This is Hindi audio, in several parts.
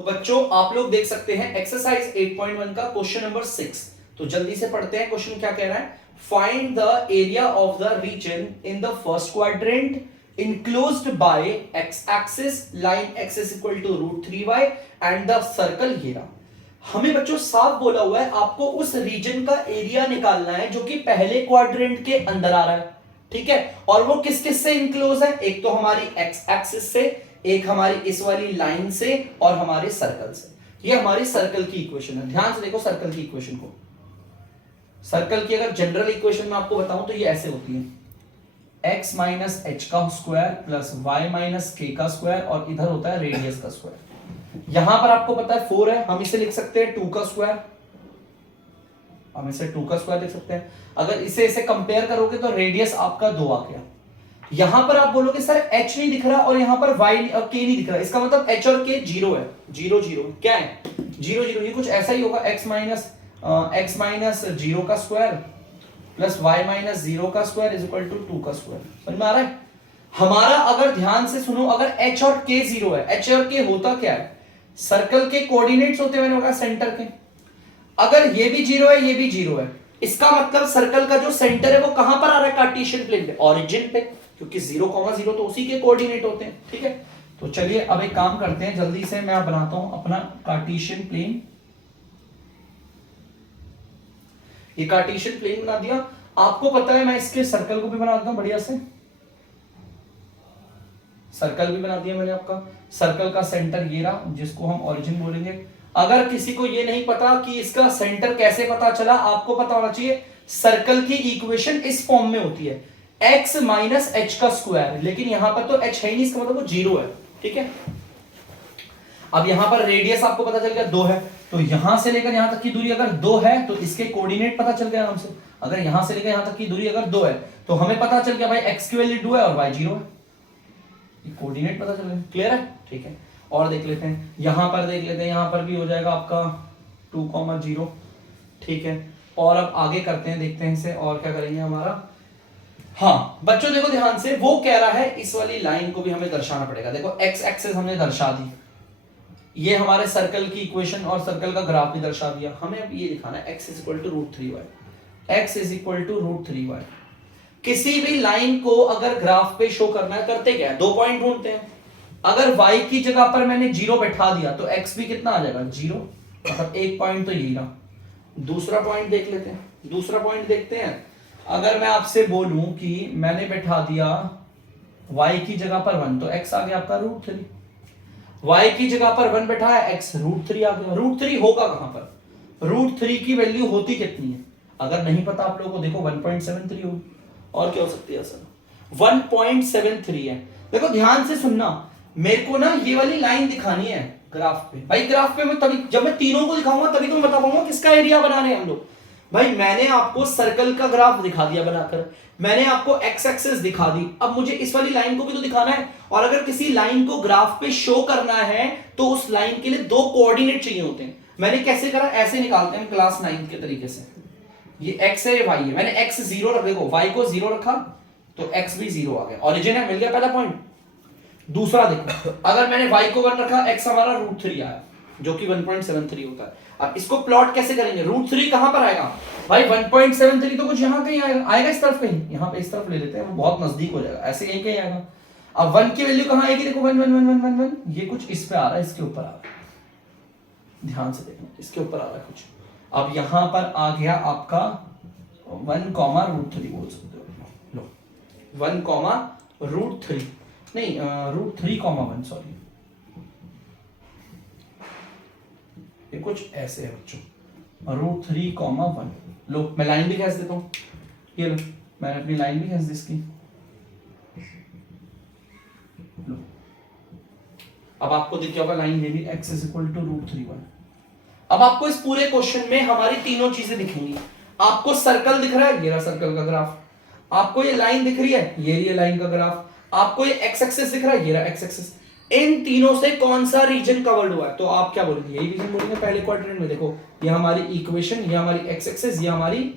तो बच्चों आप लोग देख सकते हैं एक्सरसाइज 8.1 का क्वेश्चन नंबर 6। तो जल्दी से पढ़ते हैं क्वेश्चन क्या कह रहा है। Find the area of the region in the first quadrant enclosed by x axis line x is equal to √3y and the circle घेरा। हमें बच्चों साफ बोला हुआ है आपको उस रीजन का एरिया निकालना है जो कि पहले क्वाड्रेंट के अंदर आ रहा है, ठीक है। और वो किस किस से इंक्लोज है, एक तो हमारी एक्स एक्सिस से, एक हमारी इस वाली लाइन से और हमारे सर्कल से। ये हमारी सर्कल की इक्वेशन है। ध्यान से देखो सर्कल की इक्वेशन को। सर्कल की अगर जनरल इक्वेशन में आपको बताऊं तो ये ऐसे होती है, x माइनस एच का स्क्वायर प्लस y माइनस के का स्क्वायर और इधर होता है रेडियस का स्क्वायर। यहां पर आपको पता है 4 है, हम इसे लिख सकते हैं 2 का स्क्वायर, हम इसे 2 का स्क्वायर लिख सकते हैं। अगर इसे कंपेयर करोगे तो रेडियस आपका 2 आ गया। यहां पर आप बोलोगे सर h नहीं दिख रहा और यहां पर y और k नहीं दिख रहा, इसका मतलब h और k 0 है। 0 0 क्या है, 0 0। ये कुछ ऐसा ही होगा, x माइनस 0 का स्क्वायर प्लस y माइनस 0 का स्क्वायर इज इक्वल टू 2 का स्क्वायर। समझ में आ रहा है हमारा। अगर ध्यान से सुनो, अगर h और k 0 है, h और k होता क्या है, सर्कल के कोऑर्डिनेट्स होते हैं, मैंने कहा सेंटर के। अगर ये भी 0 है, ये भी 0 है, इसका मतलब सर्कल का जो सेंटर है वो कहां पर आ रहा है, कार्टेशियन प्लेन पे, ओरिजिन पे, क्योंकि 0,0 तो उसी के कोऑर्डिनेट होते हैं, ठीक है। तो चलिए अब एक काम करते हैं, जल्दी से मैं बनाता हूं अपना कार्टेशियन प्लेन। ये कार्टेशियन प्लेन बना दिया। आपको पता है मैं इसके सर्कल को भी बना देता हूं बढ़िया से। सर्कल भी बना दिया मैंने आपका। सर्कल का सेंटर ये रहा जिसको हम ओरिजिन बोलेंगे। अगर किसी को ये नहीं पता कि इसका सेंटर कैसे पता चला, आपको पता होना चाहिए सर्कल की इक्वेशन इस फॉर्म में होती है, x माइनस एच का स्क्वायर। लेकिन यहां पर तो h है ही नहीं, इसका मतलब वो 0 है, ठीक है। अब यहां पर रेडियस आपको पता चल गया 2 है, तो यहां से लेकर यहां तक की दूरी अगर 2 है तो इसके कोऑर्डिनेट पता चल गया हमसे। अगर यहां से लेकर यहां तक की दूरी अगर 2 है तो हमें पता चल गया भाई x की वैल्यू 2 है और y 0 है। ये कोऑर्डिनेट पता चल गया, क्लियर है, ठीक है। और देख लेते हैं, यहां पर देख लेते हैं, यहां पर भी हो जाएगा आपका 2,0, ठीक है। और अब आगे करते हैं, देखते हैं इसे और क्या करेंगे हमारा। हाँ बच्चों देखो ध्यान से, वो कह रहा है इस वाली लाइन को भी हमें दर्शाना पड़ेगा। देखो एक्स एक्सिस हमने दर्शा दी, ये हमारे सर्कल की इक्वेशन और सर्कल का ग्राफ भी दर्शा दिया। हमें अब ये दिखाना है x is equal to √3y, x is equal to √3y। किसी भी लाइन को अगर ग्राफ पे शो करना है, करते क्या है, 2 पॉइंट ढूंढते हैं। अगर y की जगह पर मैंने 0 बैठा दिया तो x भी कितना आ जाएगा, 0। मतलब एक पॉइंट तो यही रहा। दूसरा पॉइंट देख लेते हैं, दूसरा पॉइंट देखते हैं। अगर मैं आपसे बोलूं कि मैंने बैठा दिया y की जगह पर 1 तो x आ गया आपका √3। y की जगह पर 1 बैठा है, x √3 आ गया। √3 होगा कहां पर, √3 की वैल्यू होती कितनी है, अगर नहीं पता आप लोगों को देखो 1.73 हो, और क्या हो सकती है सर, 1.73 है। देखो ध्यान से सुनना, मेरे को ना ये वाली लाइन दिखानी है ग्राफ पे। भाई ग्राफ पे मैं तभी, जब मैं तीनों को दिखाऊंगा तभी तो मैं बता पाऊंगा किसका एरिया बना रहे हैं हम लोग। भाई मैंने आपको सर्कल का ग्राफ दिखा दिया बनाकर, मैंने आपको एक्स एक्सिस दिखा दी, अब मुझे इस वाली लाइन को भी तो दिखाना है। और अगर किसी लाइन को ग्राफ पे शो करना है तो उस लाइन के लिए 2 कोऑर्डिनेट चाहिए होते हैं। मैंने कैसे करा, ऐसे निकालते हैं क्लास 9 के तरीके से। ये x है, ये y है, मैंने x 0 रख, देखो y को 0 रखा तो x भी 0 आ गया, ओरिजिन है, मिल गया पहला पॉइंट। दूसरा देखो, अगर मैंने y को 1 रखा, x हमारा √3 आया जो कि 1.73 होता है। अब इसको प्लॉट कैसे करेंगे, √3 कहां पर आएगा भाई, 1.73 तो कुछ यहां कहीं आएगा, आएगा इस तरफ कहीं, यहां पे इस तरफ ले लेते हैं, वो बहुत नजदीक हो जाएगा, ऐसे यहीं कहीं आएगा। अब 1 की वैल्यू कहां आएगी, देखो 1 1 1 1 1 1, ये कुछ इस पे आ रहा है, इसके ऊपर आ रहा है, ध्यान से देखना, इसके ऊपर आ रहा है कुछ। अब यहां पर आ गया आपका 1, √3 बोल सकते हो, लो 1, √3 नहीं, √3, 1 सॉरी, ये कुछ ऐसे है बच्चों, √3, 1। लो मैं लाइन भी खींच देता हूँ, ये लो मैंने अपनी लाइन भी खींच दी इसकी। लो अब आपको दिख गया होगा लाइन, ये भी x इज इक्वल टू √3, 1। अब आपको इस पूरे क्वेश्चन में हमारी तीनों चीजें दिखेंगी। आपको सर्कल दिख रहा है, ये रहा सर्कल का ग्राफ। आपको ये लाइन दिख रही है, ये लाइन का ग्राफ। आपको ये एक्स एक्सिस दिख रहा है, ये रहा एक्स एक्सिस। इन तीनों से कौन सा रीजन कवर्ड हुआ है, तो आप क्या बोलेंगे, यही रीजन बोलेंगे पहले क्वाड्रेंट में। देखो ये हमारी इक्वेशन, ये हमारी एक्स एक्सिस, ये हमारी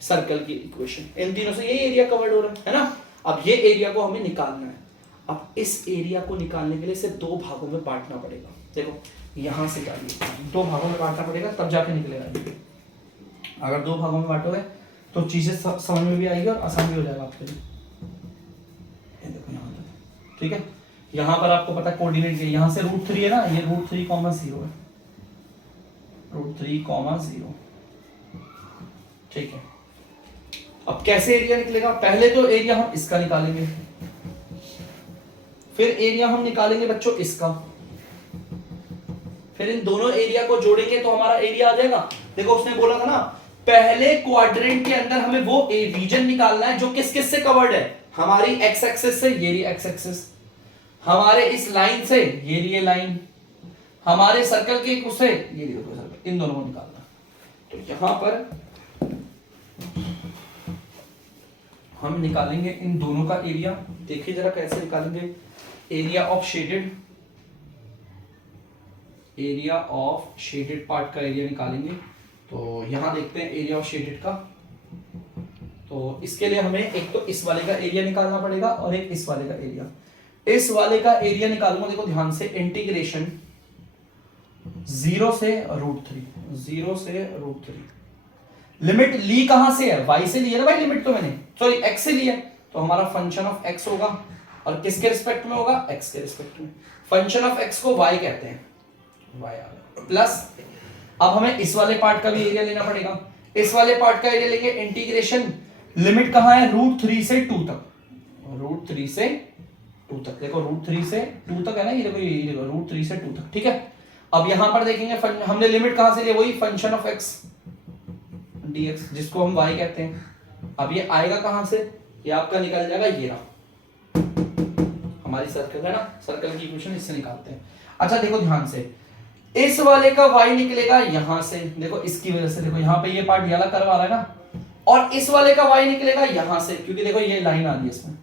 सर्कल की इक्वेशन, इन तीनों से ये एरिया कवर्ड हो रहा है ना। अब ये एरिया को हमें निकालना है। अब इस एरिया को निकालने के लिए इसे 2 भागों में बांटना पड़ेगा। देखो यहां से डालिए, 2 भागों में बांटना पड़ेगा तब जाके निकलेगा ये। अगर 2 भागों में बांटोगे तो चीजें समझ में भी आएगी और आसान भी हो जाएगा आपके लिए। ये देखो यहाँ तक, ठीक है। यहाँ पर आपको पता है कोऑर्डिनेट यहाँ से √3 है ना, ये √3, 0 है, √3, 0, ठीक है। अब कैसे एरिया निकलेगा? पहले तो एरिया हम इसका निकालेंगे, फिर एरिया हम निकालेंगे बच्चों इसका, फिर इन दोनों एरिया को जोड़ेंगे तो हमारा एरिया आ जाएगा। देखो उसने बोला था ना पहले क्वाड्रेंट के अंदर हमें वो रीजन निकालना है जो किस किस से कवर्ड है, हमारी एक्स एक्सिस से, ये रही एक्स एक्सिस, हमारे इस लाइन से, ये रही लाइन, हमारे सर्कल के उससे, ये रही सर्कल, इन दोनों को निकालना। तो यहां पर हम निकालेंगे इन दोनों का एरिया। देखिए जरा कैसे निकालेंगे, area of shaded, area of shaded part का एरिया निकालेंगे। तो यहां देखते हैं एरिया ऑफ शेडेड का। तो इसके लिए हमें एक तो इस वाले का एरिया निकालना पड़ेगा और एक इस वाले का एरिया। इस वाले का एरिया निकालूंगा, देखो ध्यान से, इंटीग्रेशन 0 से √3, 0 से √3। लिमिट ली कहां से है? y से ली है ना भाई लिमिट, तो मैंने सॉरी x से ली है, तो हमारा फंक्शन ऑफ x होगा, और किसके रिस्पेक्ट में होगा? x के रिस्पेक्ट में। फंक्शन ऑफ x को y कहते हैं, y आ गया। प्लस अब हमें इस वाले पार्ट का भी एरिया लेना पड़ेगा। इस वाले पार्ट का एरिया लेंगे, इंटीग्रेशन लिमिट कहां है? √3 से 2 तक, √3 से 2 तक, देखो √3 से 2 तक है ना, ये देखो, ये देखो √3 से 2 तक, ठीक है। अब यहां पर देखेंगे हमने लिमिट कहां से लिया? वही फंक्शन ऑफ x dx, जिसको हम y कहते हैं। अब ये आएगा कहां से? ये आपका निकल जाएगा, ये रहा हमारी सर्कल है ना, सर्कल की इक्वेशन इससे निकालते हैं। अच्छा देखो ध्यान से, इस वाले का y निकलेगा यहां से, देखो इसकी वजह से, देखो यहां पे ये पार्ट वाला कर्व आ रहा है ना, और इस वाले का y निकलेगा यहां से, क्योंकि देखो ये लाइन आ रही है इसमें।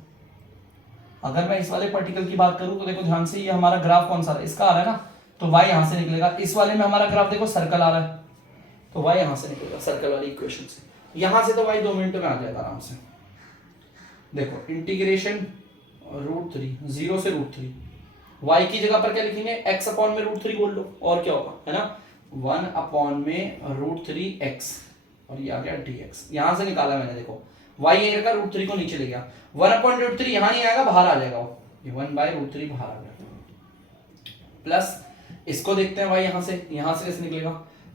अगर मैं इस वाले पार्टिकल की बात करूं तो देखो ध्यान से, ये हमारा ग्राफ कौन सा है? इसका आ रहा है ना, तो y यहां से निकलेगा। इस वाले में हमारा ग्राफ देखो सर्कल आ रहा है, तो y यहां से निकलेगा सर्कल वाली इक्वेशन से। यहां से तो y 2 मिनट में आ जाएगा आराम से। देखो इंटीग्रेशन √3, 0 से √3, y की जगह पर क्या लिखेंगे? x अपॉन में √3 बोल लो, और क्या होगा, है ना, 1 अपॉन में √3x, और ये आ गया dx। यहां से निकाला मैंने, देखो y ये का √3 को नीचे ले गया, 1 अपॉन √3 यहां नहीं आएगा, बाहर आ जाएगा वो, ये 1/√3 बाहर आ गया। प्लस इसको देखते हैं y यहां से कैसे निकलेगा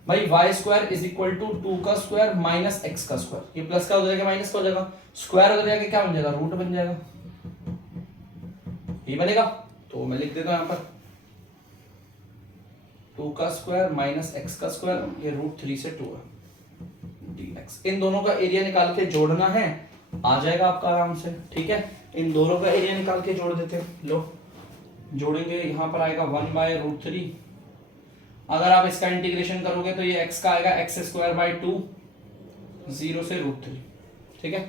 भाई? y² इज इक्वल टू 2 का स्क्वायर माइनस x का स्क्वायर, ये प्लस का हो जाएगा माइनस का हो जाएगा, स्क्वायर हो जाएगा, क्या बन जाएगा? रूट बन जाएगा, ये बनेगा। तो मैं लिख देता हूं यहां पर 2 का स्क्वायर माइनस x का स्क्वायर, ये √3 से 2 है dx। इन दोनों का एरिया निकाल के जोड़ना है, आ जाएगा आपका आराम से, ठीक है। इन दोनों का एरिया निकाल के जोड़ देते हैं, लो जोड़ेंगे, यहां पर आएगा 1/√3। अगर आप इसका इंटीग्रेशन करोगे तो ये x का आएगा x²/2, 0 से √3, ठीक है।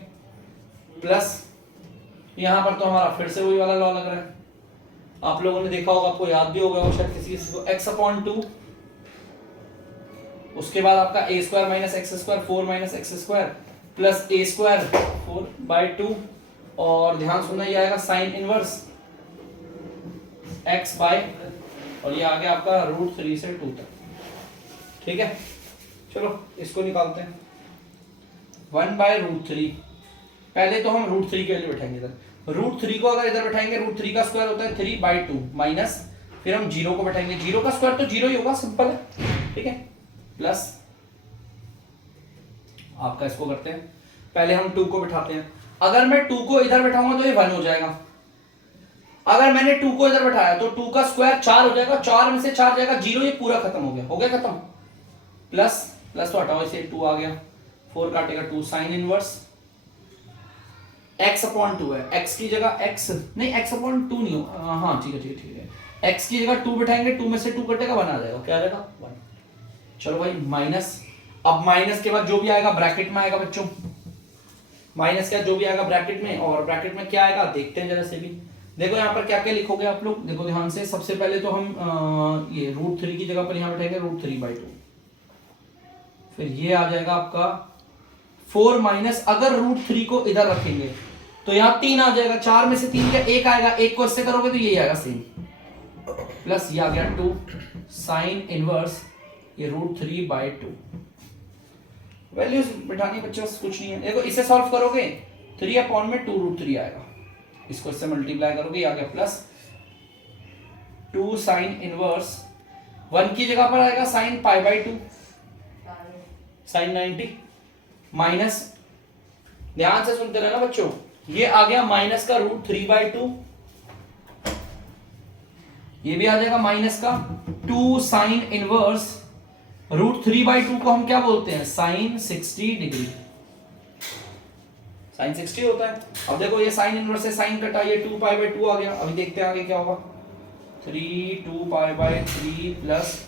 प्लस यहां पर तो हमारा फिर से वही वाला लॉ लग रहा है, आप लोगों ने देखा होगा, आपको याद भी होगा वो शायद किसी को, x/2, उसके बाद आपका a² minus x², 4 minus x² plus a² 4/2, और ध्यान सुनना ये आएगा साइन इनवर्स x बाय, और ये आ गया आपका √3 से 2 तक, ठीक है। चलो इसको निकालते हैं, 1/√3। पहले तो हम √3 के लिए बैठाएंगे इधर, √3 को अगर इधर बैठाएंगे, √3 का स्क्वायर होता है 3/2 माइनस, फिर हम 0 को बैठाएंगे, 0 का स्क्वायर तो 0 ही होगा, सिंपल है, ठीक है। प्लस आपका इसको करते हैं, पहले हम 2 को बैठाते हैं। अगर मैं 2 को इधर बैठाऊंगा तो ये 1 हो जाएगा, अगर मैंने 2 को इधर बैठाया तो 2 का स्क्वायर 4 हो जाएगा, 4 में से 4 जाएगा 0, ये पूरा खत्म हो गया खत्म। प्लस तो हटाओ, इसे 2 आ गया, 4 काटेगा 2, साइन इनवर्स x/2 है, x की जगह x नहीं, x/2 नहीं हो, हाँ ठीक है, x की जगह 2 बैठाएंगे, 2 में से 2 कटेगा 1 आ जाएगा, क्या आ जाएगा 1। चलो भाई माइनस, अब माइनस के बाद जो भी आएगा ब्रैकेट में आएगा बच्चों, माइनस का जो भी आएगा ब्रैकेट में, और ब्रैकेट में क्या आएगा देखते हैं जरा से भी। देखो यहाँ पर क्या क्या लिखोगे आप लोग, देखो ध्यान से, सबसे पहले तो हम ये √3 की जगह पर यहाँ बैठेंगे √3/2, फिर ये आ जाएगा आपका 4 माइनस, अगर √3 को इधर रखेंगे तो यहाँ 3 आ जाएगा, 4 में से 3 का 1 आएगा, 1 को इससे करोगे तो ये आएगा सेम, प्लस ये आ गया 2 साइन इनवर्स ये √3/2। वैल्यूज बिठानी बच्चों कुछ नहीं है। देखो इसे सॉल्व करोगे 3/2 आएगा, इसको इससे मल्टीप्लाई करोगे आ गया प्लस 2 साइन इनवर्स 1 की जगह पर आएगा साइन π/2 साइन 90 माइनस, ध्यान से सुनते रहना बच्चों, ये आ गया माइनस का √3/2, ये भी आ जाएगा माइनस का 2 साइन इनवर्स √3/2 को हम क्या बोलते हैं साइन 60 डिग्री, साइन 60 होता है। अब देखो ये साइन इनवर्स से साइन कटा, ये 2π/2 आ गया। अभी देखते हैं आगे क्या होगा, 3 2π/3 प्लस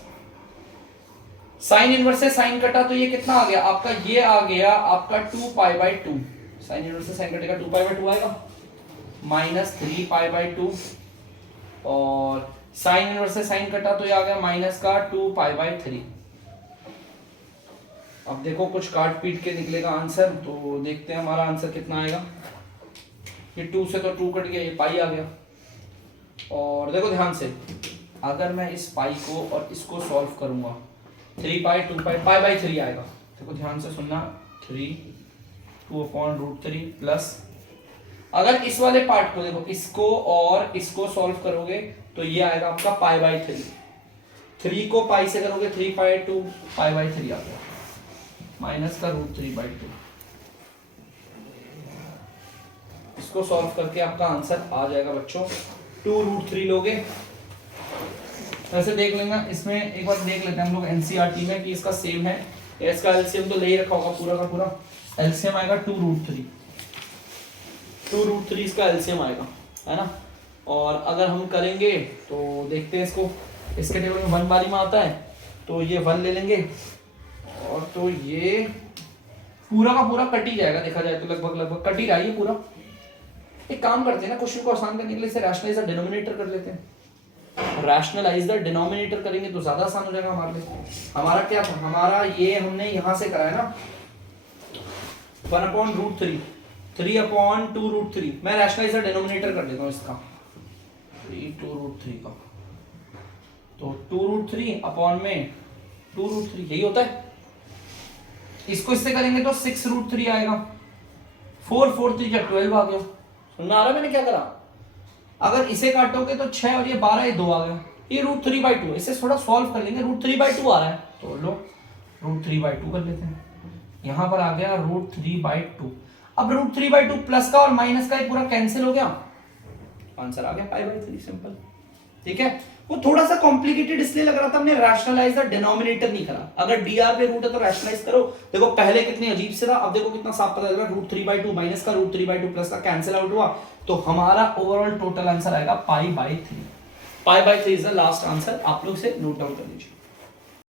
साइन इनवर्स से साइन कटा तो ये कितना आ गया आपका, ये आ गया आपका 2π/2, साइन इनवर्स से साइन कटेगा 2π/2 आएगा माइनस 3π/2 और साइन इनवर्स से साइन कटा तो ये आ गया माइनस का 2π/3। अब देखो कुछ काट पीट के निकलेगा आंसर, तो देखते हैं हमारा आंसर कितना आएगा। ये 2 से तो 2 कट गया, ये पाई आ गया। और देखो ध्यान से, अगर मैं इस पाई को और इसको सॉल्व करूंगा 3π 2π π/3 आएगा। देखो ध्यान से सुनना, 3 2/√3 प्लस, अगर इस वाले पार्ट को देखो इसको और इसको सॉल्व करोगे तो ये आएगा आपका π/3, 3 को पाई से करोगे 3π2 π/3 आ गया माइनस का √3/2। इसको सॉल्व करके आपका आंसर आ जाएगा बच्चों 2√3 लोगे। वैसे देख लेना, इसमें एक बार देख लेते हैं हम लोग एनसीईआरटी में कि इसका सेम है, इसका एलसीएम तो ले ही रखा होगा पूरा का पूरा, एलसीएम आएगा 2√3 इसका एलसीएम आएगा, है ना। और अगर हम करेंगे तो देखते हैं इसको, इसके टेबल में 1 बारी में आता है तो ये 1 ले लेंगे और तो ये पूरा का पूरा कट ही जाएगा, देखा जाए तो लगभग कट ही रहा है ये पूरा। एक काम करते हैं ना, क्वेश्चन को आसान करने के लिए इसे रैशनलाइज द डिनोमिनेटर कर लेते हैं। रैशनलाइज द डिनोमिनेटर करेंगे तो ज्यादा आसान हो जाएगा हमारे लिए। हमारा क्या था, हमारा ये हमने यहां से करा है ना 1/√3 3/2√3। मैं रैशनलाइज द डिनोमिनेटर कर देता हूं इसका 3/2√3 का, तो 2√3 अपॉन में 2√3 यही होता है। इसको इससे करेंगे तो 6√3 आएगा, 4 4 3 12 आ गया। सुनना आ रहा है मैंने क्या करा, अगर इसे काटोगे तो 6 और ये 12 ये 2 आ गया, ये √3/2, इसे थोड़ा सॉल्व कर लेंगे, √3/2 आ रहा है तो लो √3/2 कर लेते हैं। यहां पर आ गया √3/2। अब √3/2 प्लस का और माइनस का ये पूरा कैंसिल हो गया, आंसर आ गया π/3, सिंपल। ठीक है, वो थोड़ा सा कॉम्प्लिकेटेड इसलिए लग रहा था, हमने रैशनलाइज द डिनोमिनेटर नहीं करा। अगर dr पे रूट है तो रैशनलाइज करो। देखो पहले कितने अजीब से था, अब देखो कितना साफ पता चल रहा है, √3/2 माइनस का √3/2 प्लस का कैंसिल आउट हुआ, तो हमारा ओवरऑल टोटल आंसर आएगा π/3। π/3 इज द लास्ट आंसर, आप लोग से नोट डाउन कर लीजिए।